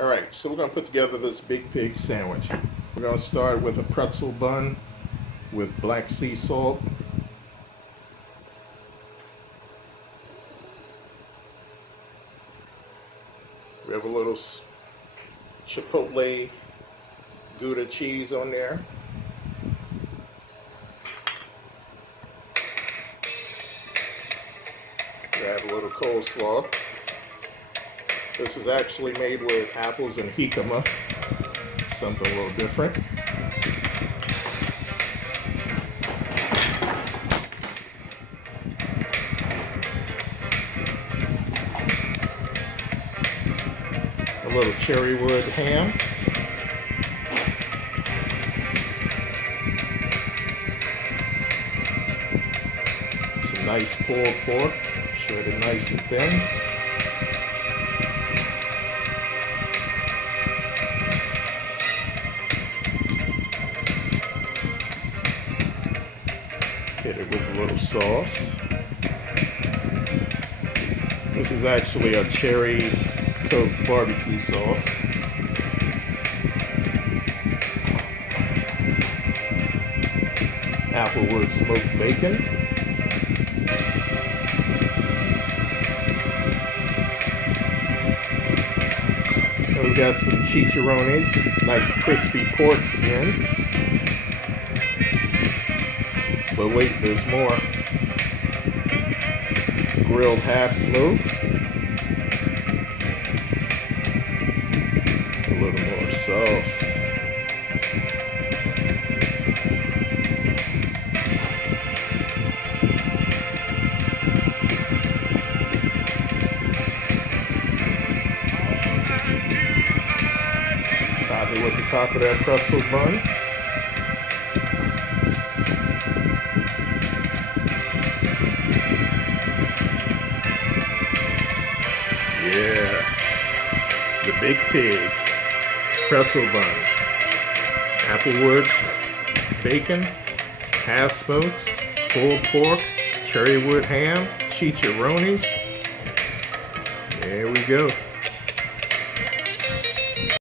Alright, so we're going to put together this Big Pig sandwich. We're going to start with a pretzel bun with black sea salt. We have a little Chipotle Gouda cheese on there. We add a little coleslaw. This is actually made with apples and jicama, something a little different. A little cherrywood ham. Some nice pulled pork, shredded nice and thin. Hit it with a little sauce. This is actually a cherry Coke barbecue sauce. Applewood smoked bacon. And we've got some chicharrones, nice crispy pork skin. But wait, there's more. Grilled half smokes. A little more sauce. Top it with the top of that pretzel bun. Yeah, the Big Pig pretzel bun, Applewood bacon, half smokes, pulled pork, cherrywood ham, chicharrones. There we go.